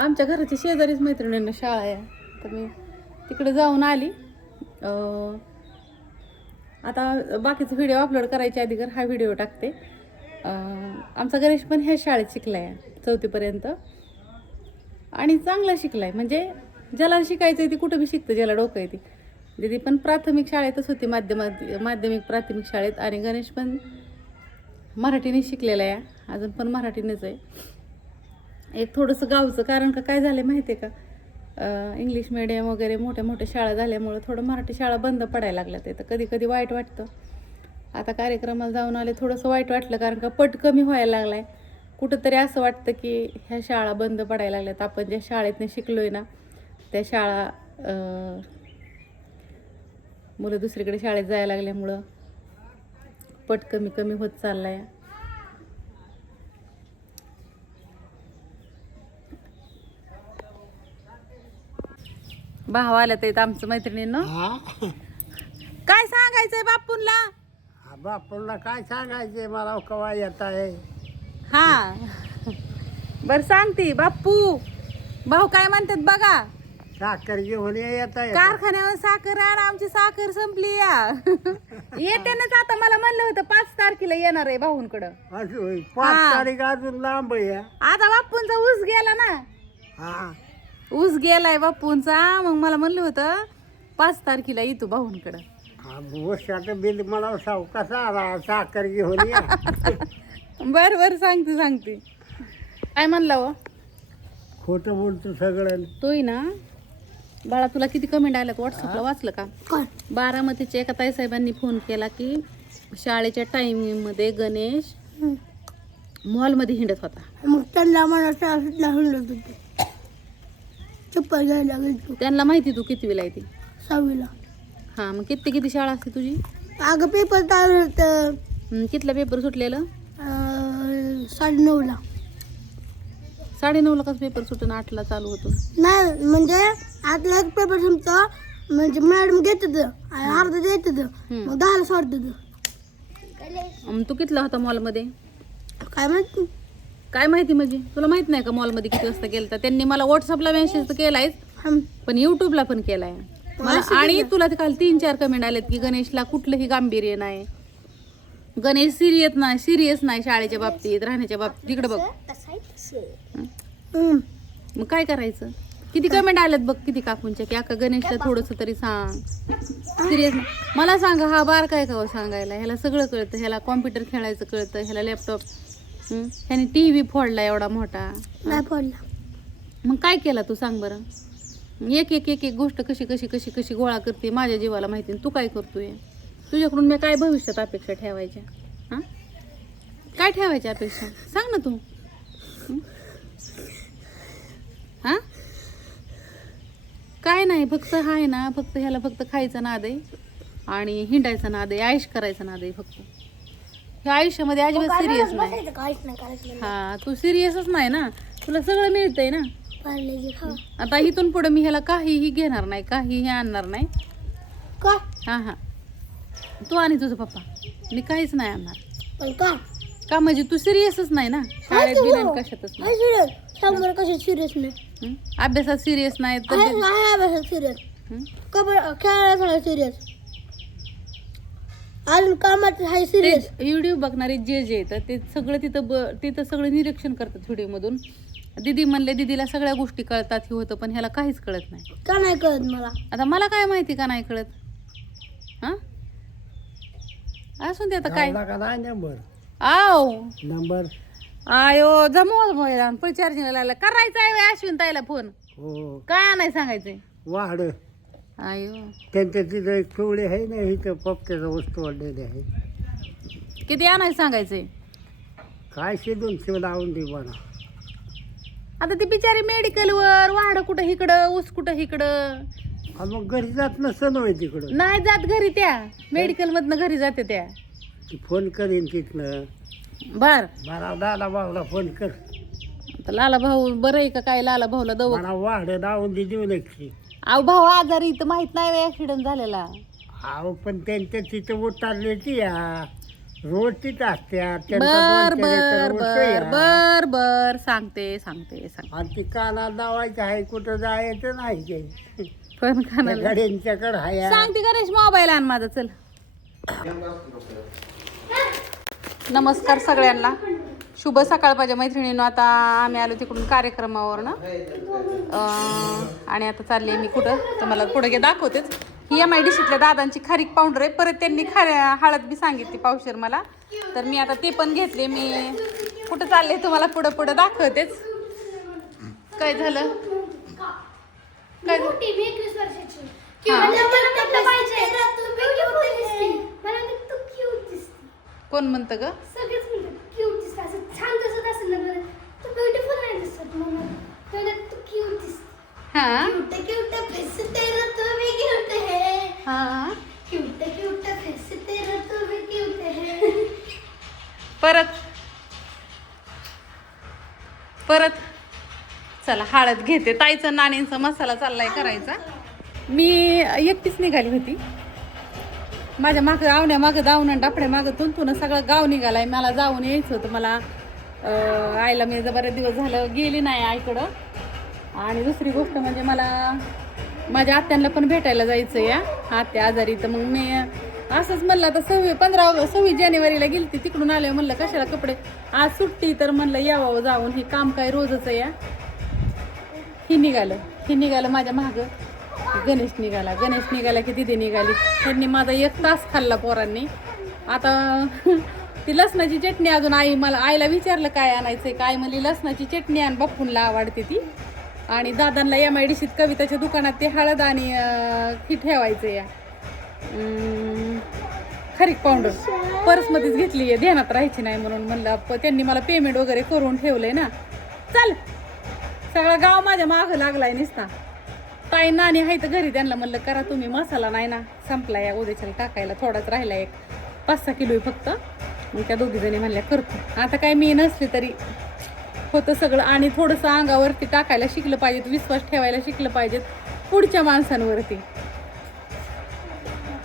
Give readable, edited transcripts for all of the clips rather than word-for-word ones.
आमच्या घराच्या शेजारीच मैत्रिणींना शाळा आहे, तर मी तिकडे जाऊन आली. आता बाकीचे व्हिडिओ अपलोड करायच्या आधी हा व्हिडिओ टाकते. आमचा गणेश पण ह्या शाळेत शिकला आहे 4थीपर्यंत, आणि चांगला शिकला आहे. म्हणजे ज्याला शिकायचं आहे ती कुठं बी शिकतं, ज्याला डोकं आहे ती. दीदी पण प्राथमिक शाळेतच होती, माध्यमिक प्राथमिक शाळेत, आणि गणेश पण मराठीने शिकलेला आहे, अजून पण मराठीनेच आहे. एक थोडंसं गावचं, कारण का काय झालं माहिती आहे का, इंग्लिश मिडियम वगैरे मोठ्या मोठ्या शाळा झाल्यामुळं थोडं मराठी शाळा बंद पडायला लागल्या. ते तर कधी कधी वाईट वाटतं. आता कार्यक्रमाला जाऊन आले, थोडंसं वाईट वाटलं, कारण का पट कमी व्हायला लागला आहे. कुठंतरी असं वाटतं की ह्या शाळा बंद पडायला लागल्यात. आपण ज्या शाळेतनं शिकलो आहे ना, त्या शाळा मुलं दुसरीकडे शाळेत जायला लागल्यामुळं पट कमी कमी होत चालला आहे. भाव आलं तर आमचं मैत्रिणींना काय सांगायचंय बापूंला. बापूला काय सांगायचे, मला कवा येत आहे. हा बर सांगते बापू. भाऊ काय म्हणतात बघा. साखर घेऊन येत आहे. कारखान्यावर साखर आण, आमची साखर संपली या. येत्यानंच आता मला म्हणलं होतं 5 तारखेला येणार आहे भाऊंकडं. 5 तारीख अजून लांब आहे. आता बापूंचा ऊस गेला ना. हा, ऊस गेलाय बापूंचा, मग मला म्हणलं होतं 5 तारखेला येतो भाऊंकडं. वर्षाचं बिल मला सांग कसा आला, साखर घेऊन या. बर बर सांगते. काय म्हणला व. खोटं बोलतो सगळं. तोय ना बाळा, तुला किती कमेंट आल्यात व्हॉट्सअपला, वाचलं का. बारामतीच्या एका ताईसाहेबांनी फोन केला की शाळेच्या टायमिंग मध्ये गणेश मॉलमध्ये हिंडत होता. मग त्यांना मला हिंडत होते. चप्पल घ्यायला गेलो. त्यांना माहिती तू कितवीला आहे ती. 6वीला. हा, मग किती शाळा असते तुझी. अगं पेपर चालू होतं. कितला पेपर सुटलेलं. 9:30ला. 9:30ला कसं पेपर सुटून 8ला चालू होतो. नाही म्हणजे आतला एक पेपर संपतो, म्हणजे मॅडम घेत अर्धा देत, मग 10ला सोडत. तू कितला होता मॉलमध्ये. काय माहिती. काय माहिती म्हणजे तुला माहित नाही का मॉलमध्ये किती वाजता गेलता. त्यांनी मला व्हॉट्सअपला मेसेज तर केलाय, पण युट्यूबला पण केलाय मला. आणि तुला ते काल 3-4 कमेंट आलेत की गणेशला कुठलंही गांभीर्य नाही, गणेश सिरियस नाही शाळेच्या बाबतीत, राहण्याच्या बाबतीत. तिकडे बघ. मग काय करायचं. किती कमेंट आल्यात बघ, किती काकूंच्या, की अका गणेशला थोडंसं तरी सांग सिरियस. मला सांगा, हा बार काय का सांगायला. ह्याला सगळं कळतं, ह्याला कॉम्प्युटर खेळायचं कळतं, ह्याला लॅपटॉप, ह्याने TV फोडला एवढा मोठा. नाही पडला. मग काय केला तू सांग बरं. एक गोष्ट कशी गोळा करते माझ्या जीवाला माहिती. तू काय करतोय. तुझ्याकडून मी काय भविष्यात अपेक्षा ठेवायच्या. हां, काय ठेवायच्या अपेक्षा सांग ना तू. हां, काय नाही, फक्त हाय ना, फक्त ह्याला फक्त खायचा नाद आहे आणि हिंडायचा नाद आहे, आयुष करायचा नाद आहे फक्त. ह्या आयुष्यामध्ये अजिबात सिरियस नाही. हा, तू सिरियसच नाही ना, तुला सगळं मिळतंय ना. आता इथून पुढे मी ह्याला काहीही घेणार नाही, काहीही आणणार नाही. हा, तू आणि तुझा पप्पा, मी काहीच नाही आणणार. का म्हणजे तू सिरियसच नाही ना, शाळेत बी नाही, कशातच नाही. सिरियस नाही. अभ्यासात सिरियस नाही तर सिरियस. खेळायला सिरियस. अजून कामात हाय सिरियस. व्हिडिओ बघणारे जे येतं ते सगळं तिथं सगळं निरीक्षण करतात व्हिडिओ मधून. दीदी म्हणले दीदीला सगळ्या गोष्टी कळतात, हे होतं, पण ह्याला काहीच कळत नाही. का नाही कळत मला. आता मला काय माहिती का नाही कळत. हा, असून दे आता काय. नंबर आयो जमव चार्जिंगला लागला. करायचा आहे अश्विन ताईला फोन. काय नाही सांगायचंय. वाढ आयो त्यांच्या तिथं एक टोळी आहे ना, इथं पप्प्याचा वस्तू वाढलेली आहे. किती आणायचं सांगायचंय. काय शिदून लावून दे मला. आता ती बिचारी मेडिकलवर, वाढ कुठं इकडं, ऊस कुठं इकडं. मग घरी जात नसतं होय तिकडं. नाही जात घरी, त्या मेडिकल मधनं घरी जाते त्या. फोन करीन तिथनं. बर, मला लाला भाऊला फोन कर. आता लाला भाऊ बरं आहे का काय. लाला भाऊला दव. मला वाढ लावून दे देऊ नक्की. अहो भाऊ आजारी, इथं माहित नाही ऍक्सिडेंट झालेला. अहो पण त्यांच्या तिथं उतरले ती या रोज तिथं असत्या बर बर बर बर बर सांगते आणि ती काना दावायचं आहे कुठं जायचं नाही काही पण खाणार गड्यांच्याकडे आहे सांगते गणेश मोबाईल आण माझा चल. नमस्कार सगळ्यांना, शुभ सकाळ माझ्या मैत्रिणींनो. आता आम्ही आलो तिकडून कार्यक्रमावरनं आणि आता चालले मी कुठं तुम्हाला पुढे दाखवतेच. ही MIDCतल्या दादांची खारीक पावडर आहे. परत त्यांनी हळद बी सांगितली पावशेर मला, तर मी आता ते पण घेतले. मी कुठं चालले तुम्हाला पुढं पुढं दाखवतेच. काय झालं काय झालं? कोण म्हणतं ग? हा परत परत चला हळद घेते. ताईचा नानींचा मसाला चाललाय करायचा. मी एकटीच निघाली होती. माझ्या मागं आवण्या मागं दावणं डापड्या मागं तुंतून सगळं गाव निघालाय. मला जाऊन यायचं होतं. मला आईला मी बरेच दिवस झालं गेली नाही आईकडं. आणि दुसरी गोष्ट म्हणजे मला माझ्या आत्यांना पण भेटायला जायचं या आत्या आजारी. तर मग मी असंच म्हणलं आता 26 जानेवारीला गेली ती तिकडून आले. म्हणलं कशाला कपडे आज सुट्टी, तर म्हणलं यावं जाऊन. हे काम काय रोजच आहे या. ही निघालं माझ्या मागं. गणेश निघाला की दिदी निघाली. त्यांनी माझा 1 तास खाल्ला पोरांनी. आता ती लसणाची चटणी अजून आईला विचारलं काय आणायचंय, काय म्हणली लसणाची चटणी आण, बप्पूनला आवडते ती. आणि दादांना MIDCत कविताच्या दुकानात ते हळद आणि ही ठेवायचं या खारीक पावडर पर्समध्येच घेतली आहे, ध्यानात राहायची नाही म्हणून. म्हणलं त्यांनी मला पेमेंट वगैरे करून ठेवलंय ना. चल सगळं गाव माझ्या मागं लागलाय नुसता. ताई नानी आहे तर घरी, त्यांना म्हणलं करा तुम्ही, मसाला नाही ना संपला या उद्याच्याला टाकायला, थोडाच राहिला 5-6 किलो फक्त. मग त्या दोघी जणी म्हणल्या करतो. आता काय मी नसले तरी होतं सगळं. आणि थोडंसं अंगावरती टाकायला शिकलं पाहिजेत, विश्वास ठेवायला शिकलं पाहिजेत पुढच्या माणसांवरती.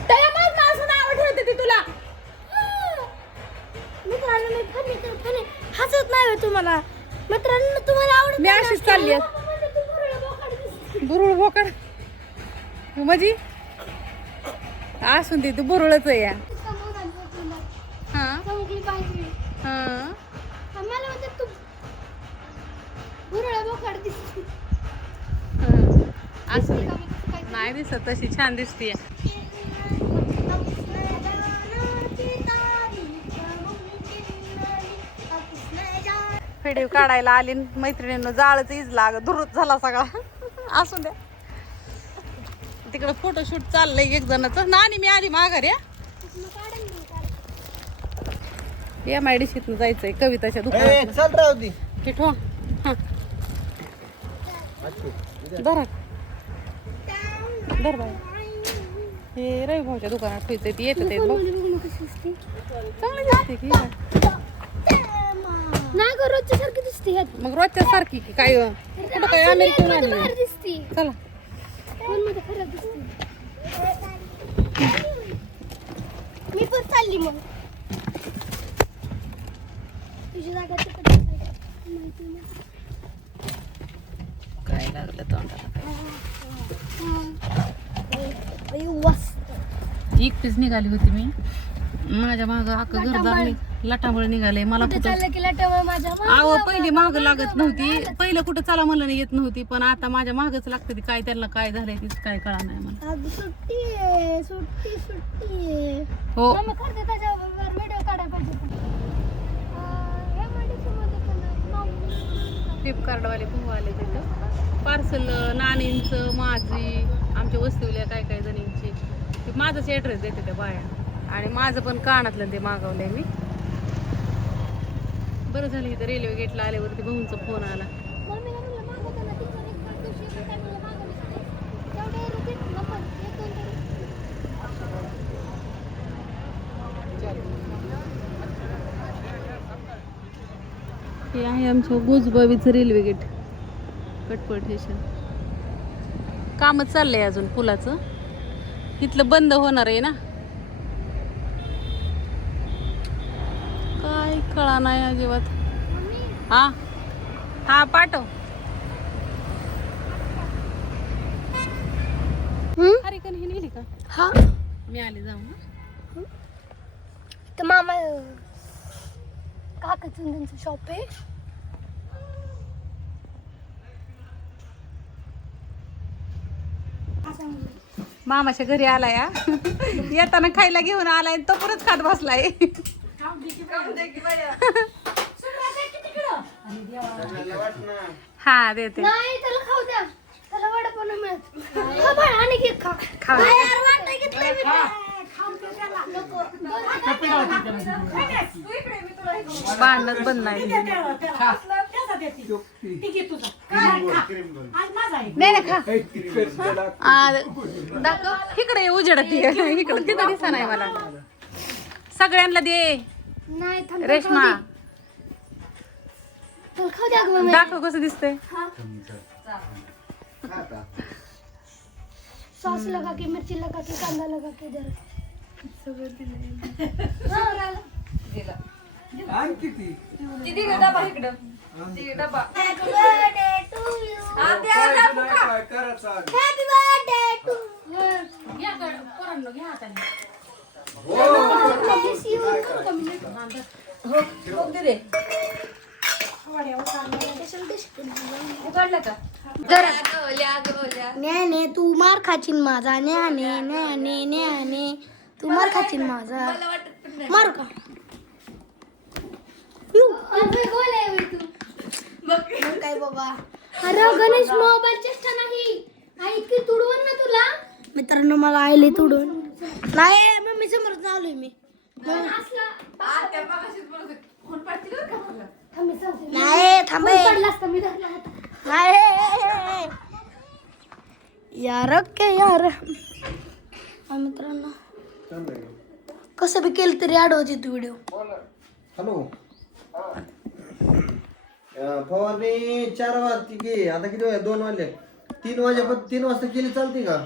त्या माणसाचं नाव ठेवते ती तुला. हसत नाही तुम्हाला मित्रांनो, तुम्हाला आवडत मी अशीच चालली आहे. बुरुळ बोकड म्हणजे असून दे, तू बुरुळच आहे या. हां हां असं नाही दिसत तशी, छान दिसते. व्हिडिओ काढायला आली मैत्रिणींनो, जाळच इजला दुरुत झाला सगळा. असू द्या, तिकडं फोटोशूट चाललंय एक जणाचं. नानी मी आली माघारी. MIDCतून जायचंय कविताच्या दुकानात. ठेवा धर बाय. हे रवी भाऊच्या दुकानात ठेवायचंय. ती येतं ते चांगली दिसते की रोजच्या सारखी दिसते. मग रोजच्या सारखी की काय कुठं काय अमेरिकन आली. दिसते चला मी पण चालली. मग तुझी जागा काय लागलं तोंडाला. एकटीच निघाली होती मी. माझ्या मागं अख्खं घरदार लटामुळे निघाले. मला कुठं पहिली मागं लागत नव्हती. पहिलं कुठं चला म्हणलं नाही येत नव्हती, पण आता माझ्या मागच लागते. ती काय त्यांना काय झालंय तीच काय कळा नाही मला. सुट्टी हो व्हिडिओ काढायला पाहिजे. फ्लिपकार्टवाले भाऊ आले तिथं. पार्सल नानींचं, माझी, आमच्या वस्तीवल्या काय काय जणींची. ते माझंच ॲड्रेस देते त्या बाया. आणि माझं पण कानातलं ते मागवलंय मी. बरं झालं इथं रेल्वे गेटला आल्यावरती भाऊंचा फोन आला. हे आहे आमचं गोजबावीचं रेल्वे गेट, कटपळ स्टेशन. कामच चाललंय अजून पुलाचं. इथलं बंद होणार आहे ना. कळा नाही अजिबात. हा हा पाठव. अरे कण हे नेली का? हा मी आले जाऊन. तर मामा काकाचं त्यांचं शॉप आहे. मामाच्या घरी आलाय हा. येताना खायला घेऊन आलाय तो परत खात बसलाय. हा देते. नाही त्याला खाऊ द्या, त्याला वडापाव नाही मिळत. खा बाळ, आणि घे, खा. खाऊ काय दे. यार, वाटतं घेतलंय मी. भांडणच बंद नाही. नाही ना खा. दाखव इकडे उजेडत इकडे तिथं दिसा नाही मला. सगळ्यांना दे नाही थांब, रेश्मा. त्याला खाऊ द्या गं मम्मी. दाखव कसं दिसतंय. सॉस लगा के, मिरची लगा के, कांदा लगा के जरा सगळं दिलं. हा, राहिलं. Happy birthday to you. Happy birthday to you. Bless you. न्याने तू मार खाचीन माझा. न्याने न्याने न्याने तू मार खाचीन माझा. मारू का? काय बाबा. अरे गणेश मोबाईल चेष्टा नाही. ऐक की तुडवून ना तुला. मित्रांनो मला आईले तुडून. नाही मम्मी समोर चाललोय मी. नाही थांब. नाही यार के यार. मित्रांनो कसं बी केलं तरी अडवते तू व्हिडिओ. हॅलो. फवारणी 4 वाजता की आता किती वाजले? 2 वाजले. 3 वाजता केली चालते का?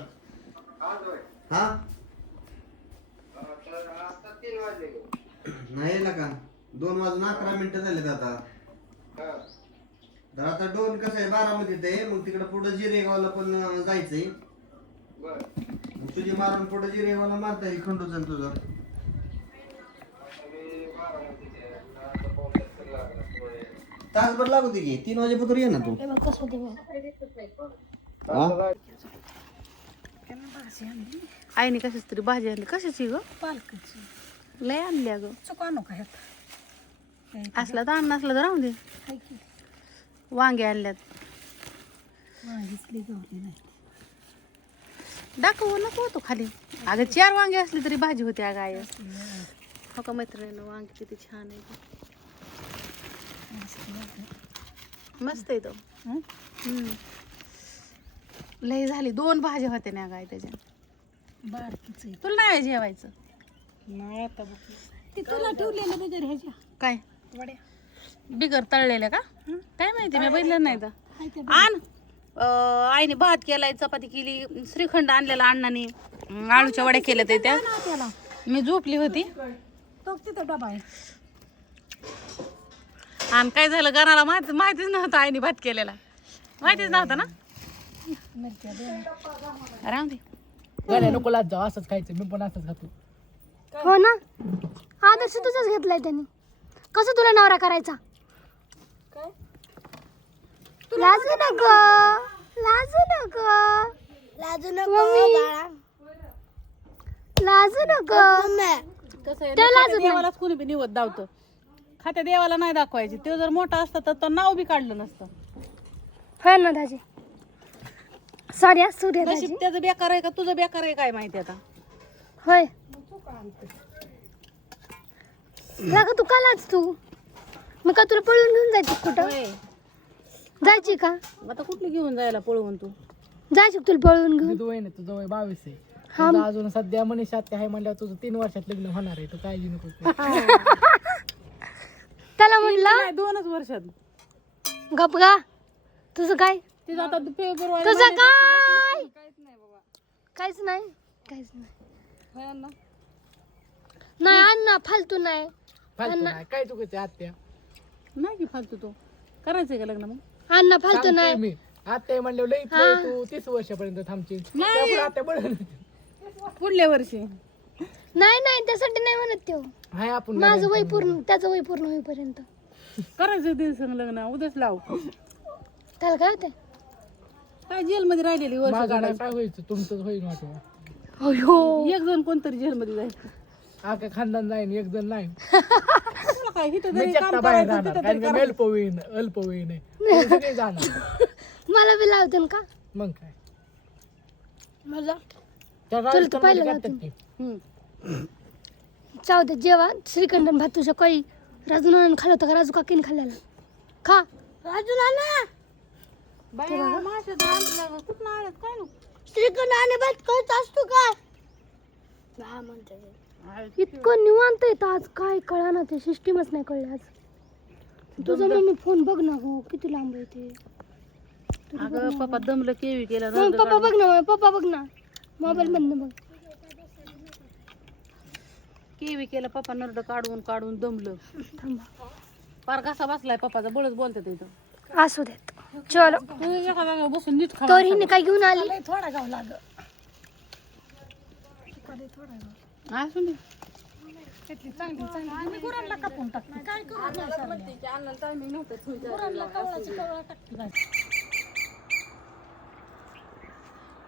हा नाही ना का 2 वाजून 11 मिनिटं झालेत आता. तर आता डोन कसं आहे 12 मध्ये ते मग तिकडे पुढे जिरेगावला पण जायचंय. मग तुझी मारून पुढे जिरेगावला मारता येईल खंडूचं तुझं. तासभर लागू दे की 3 वाजेपर्यंत ये ना तू. आईने कशाच तरी भाजी आणली. कशाची ग? पालकाची. लय आणली ग. चुका आणू का ह्यात? असला तर अन्न असलं तर राहून दे. हाय की. वांगे आणल्यात. वांगीच लई गावली नाही. दाखव नको होतो खाली. अगं 4 वांगे असले तरी भाजी होती अगं आई. हो का मैत्रिणीनं वांगे किती छान आहे. मस्त आहे तो. लय झाली 2 भाज्या होत्या ना गाय त्याच्या. बारकीच आहे. तुला नाही जेवायचं. नाही आता बघ. ती तुला ठेवलेलं बिगर ह्याच्या काय वड्या. बिगर तळलेल्या का? काय माहिती मी बघितलं नाही तर. हाय त्या आण. आईने भात केलाय, चपाती केली, श्रीखंड आणलेला अण्णाने, आळूच्या वड्या केल्या ते त्या. त्याला मी झोपली होती. तो तिथं डबा आहे. आणि काय झालं घराला माहितीच नव्हतं आईने भात केलेला. माहितीच नव्हतं ना. मिरच्या दोन. राहून दे. गाड्या नको लाज जाऊ. असंच खायचं. मी पण असंच खातो. हो ना. आदर्श तुझंच घेतलाय त्यांनी. कसं तुला नवरा करायचा? लाजू नको. लाजू नको. लाजू नको बाळा. लाजू नको. कसं आहे ना, खात्या देवालाच कोणी बी निवत दावतं. खात्या देवाला नाही दाखवायची. तो जर मोठा असता तर नाव बी काढलं नसतं. होय ना दाजी. सॉरी सूर्य दाजी. नशीब त्याचं बेकार आहे का तुझं बेकार आहे काय माहिती आता. होय. लागा तू का लाज तू? मग का तुला पळून घेऊन जायची कुठं? होय. जायची का? आता कुठली घेऊन जायला पळवून तू? जायची का तुला पळून घेऊन? तू आहे ना तुझं वय 22 आहे. हा. तुझं अजून सध्या मनीषा आत्या आहे म्हणल्यावर तुझं 3 वर्षात लग्न होणार आहे. तू काळजी नको करू. त्याला म्हणलं नाही 2च वर्षात. गप गा. तुझं काय? तिचं आता फेब्रुवारी तुझं महिन्यात काय? काहीच नाही बाबा. काहीच नाही. काहीच नाही. होय अण्णा? नाही अण्णा फालतू नाही. फालतू नाही काय चुकीचे आत्या नाही की फालतू तो करायचंय का लग्न मग अण्णा फालतू सांगतोय नाही मी आत्या म्हणलं लई तू 30 वर्षापर्यंत थांबशील त्यामुळे आत्या बळ पुढल्या वर्षी नाही नाही त्यासाठी नाही म्हणत तो हाय आपण माझं वय पूर्ण त्याचं वय पूर्ण होईपर्यंत करायचं दिवस लग्न उद्याच लाव त्याला काय होतंय काय जेलमध्ये राहिलेली वर्ष माझं नाही काढायचं काय व्हायचं तुमचंच होईल वाटवा अयो एक जण कोणतरी जेलमध्ये जायचं आका खानदान जाईन एक जण नाही तुला काय इथं मी तरी चक्का काम बाहेर करायचं राहणार तिथं कारण तरी की अल्पवयीन अल्पवयीन आहे सगळे जाणार मला बी लावते का मग काय मला त्या तुला तर राजस्थानमध्ये पाहिलं करतात जातं. की. हम्म. जाऊ दे जेवा श्रीखंडन भात तुझ्या काही राजू नानानं खाल्लं होतं का राजू काकीने खाल्लेला खा राजू नाना बाया, माश्या तर आणल्या, कुठनं आल्यात काय नु? श्रीखंड आणि भात करत असतो का हा म्हणते इतकं निवांत येतं आज काय कळा ना ते सिस्टीमच नाही कळलं आज तुझा मम्मी फोन बघ ना हो किती लांब आहे ते अगं पप्पा दमलं केवी केला मग पप्पा बघ ना पप्पा बघ ना मोबाईल मधनं बघ केवी केला पप्पा नरड काढून काढून दमलं थांबा पार कसा बसलाय पप्पाचा बळच बोलतात इथं असू देत चलो तू एका जागेवर बसून नीट खा तर हिने काय घेऊन आली थोडा गाव लाग असू दे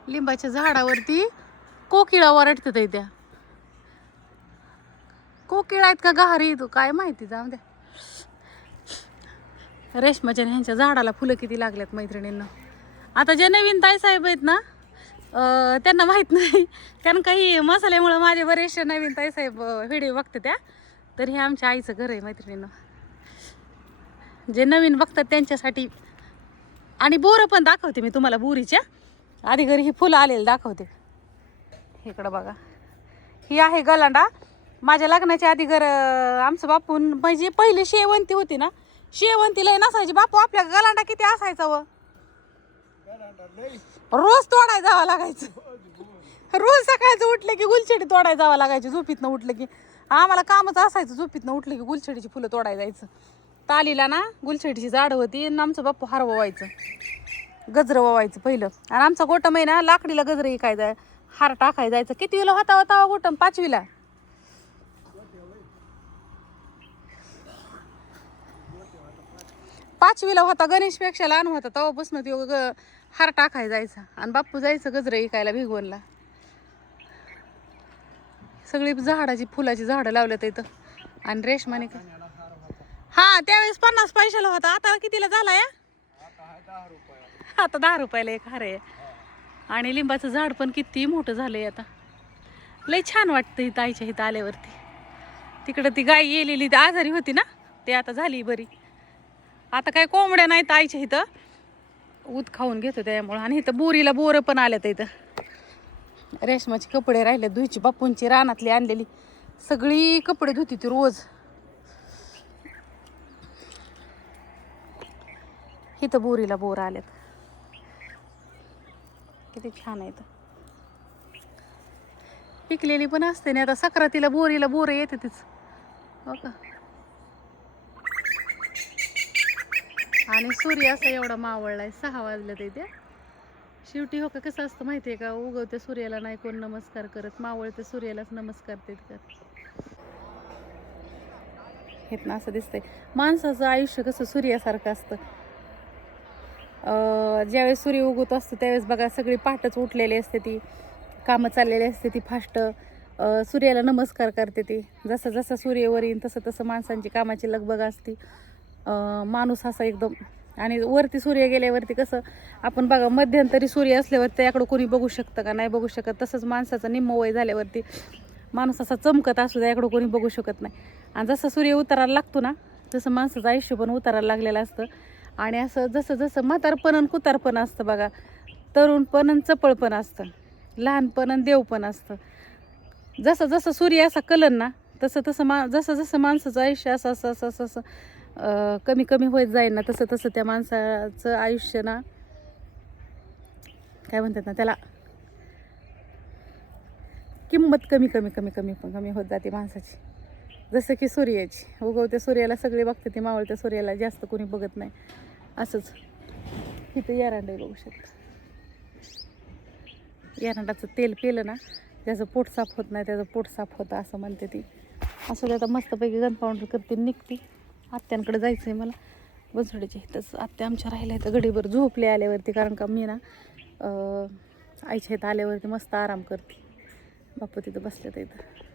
लिंबाच्या झाडावरती कोकिळा वरटतात त्या कोकिळा आहेत का गहारी तू काय माहिती जाऊ द्या रेशमाच्या आणि ह्यांच्या झाडाला फुलं किती लागल्यात मैत्रिणींना आता जे नवीन ताईसाहेब आहेत ना त्यांना माहीत नाही कारण काही मसाल्यामुळं माझे बरेचसे नवीन ताईसाहेब व्हिडिओ बघते त्या तर हे आमच्या आईचं घर आहे मैत्रिणींना जे नवीन बघतात त्यांच्यासाठी आणि बोरं पण दाखवते मी तुम्हाला बोरीच्या आधी घरी ही फुलं आलेली दाखवते इकडं बघा ही आहे गलांडा माझ्या लग्नाच्या आधी घर आमचं बापून म्हणजे पहिली शेवंती होती ना शेवंतीला नसायची बापू आपल्या गलांडा किती असायचा व रोज तोडाय जावं लागायचं रोज सकाळचं उठलं की गुलछडी तोडाय जावं लागायची झोपीतनं उठलं की आम्हाला कामच असायचं झोपीतनं उठलं की गुलछडीची फुलं तोडाय जायचं तालीला ना गुलछडीची झाडं होती आणि आमचं बापू हार ववायचं गजरं ववायचं पहिलं आणि आमचा गोटा महिना लाकडीला गजरं इकायचा हार टाकाय जायचं कितवीला होता होता गोटम 5वीला होता गणेशपेक्षा लहान होता तेव्हापासून तो हार टाकाय जायचा आणि बाप्पू जायचं गजरं इकायला भिगवणला सगळी झाडाची फुलाची झाडं लावल्यात इथं आणि रेशमाने का हा त्यावेळेस 50 पैशाला होता आता कितीला झाला या आता 10 रुपयाला एक हार आहे आणि लिंबाचं झाड पण किती मोठं झालंय आता लय छान वाटतं इथं आईच्या इथं आल्यावरती तिकडं ती गाय येलेली ती आजारी होती ना ते आता झाली बरी आता काय कोंबड्या नाहीत आईच्या इथं ऊत खाऊन घेतो त्यामुळं आणि इथं बोरीला बोरं पण आल्यात इथं रेशमाचे कपडे राहिले धुईची बापूंची रानातली आणलेली सगळी कपडे धुती ती रोज इथं बोरीला बोर आल्यात किती छान आहे पिकलेली पण असते ना आता सक्रातीला बोरीला बोरं येते तीच हो का आणि सूर्य असा एवढा मावळलाय 6 वाजले ते त्या शेवटी हो का कसं असतं माहितीये का उगवत्या सूर्याला नाही कोण नमस्कार करत मावळत्या सूर्यालाच नमस्कार देत कर हे ना असं दिसतंय माणसाचं आयुष्य कसं सूर्यासारखं असतं ज्यावेळेस सूर्य उगवत असतो त्यावेळेस बघा सगळी पहाटच उठलेली असते ती कामं चाललेली असते ती फास्ट सूर्याला नमस्कार करते ती जसं जसं सूर्यावर येईन तसं तसं माणसांची कामाची लगबग असते माणूस असा एकदम आणि वरती सूर्य गेल्यावरती कसं आपण बघा मध्यंतरी सूर्य असल्यावरती त्याकडं कोणी बघू शकतं का नाही बघू शकत तसंच माणसाचं निम्म वय झाल्यावरती माणूस असा चमकत असतो त्याकडं कोणी बघू शकत नाही आणि जसं सूर्य उतरायला लागतो ना तसं माणसाचं आयुष्य पण उतरायला लागलेलं असतं आणि असं जसं जसं म्हातारपण आणि कुतारपण असतं बघा तरुणपण आणि चपळपण असतं लहानपण आणि देवपण असतं जसं जसं सूर्य असा कलन ना तसं तसं जसं जसं माणसाचं आयुष्य असं असं असं असं असं कमी कमी होत जाईल ना तसं तसं त्या माणसाचं आयुष्य ना काय म्हणतात ना त्याला किंमत कमी कमी कमी कमी कमी होत जाते माणसाची जसं की सूर्याची उगवत्या सूर्याला सगळे बघते ते मावळत्या सूर्याला जास्त कोणी बघत नाही. असंच इथं एरंडे बघू शकता. एरंडाचं तेल पिलं ना त्याचं पोट साफ होत नाही, त्याचं पोट साफ होतं असं म्हणते ती. असं ते आता मस्तपैकी गन पावडर करते निघते. आत्यांकडे जायचं आहे मला बनसोड्याच्या इथंच. आत्या आमच्या राहिल्या इथं गडीभर झोपले आल्यावरती, कारण का मी ना आईच्या इथं आल्यावरती मस्त आराम करते. बापू तिथं बसल्यात इथं.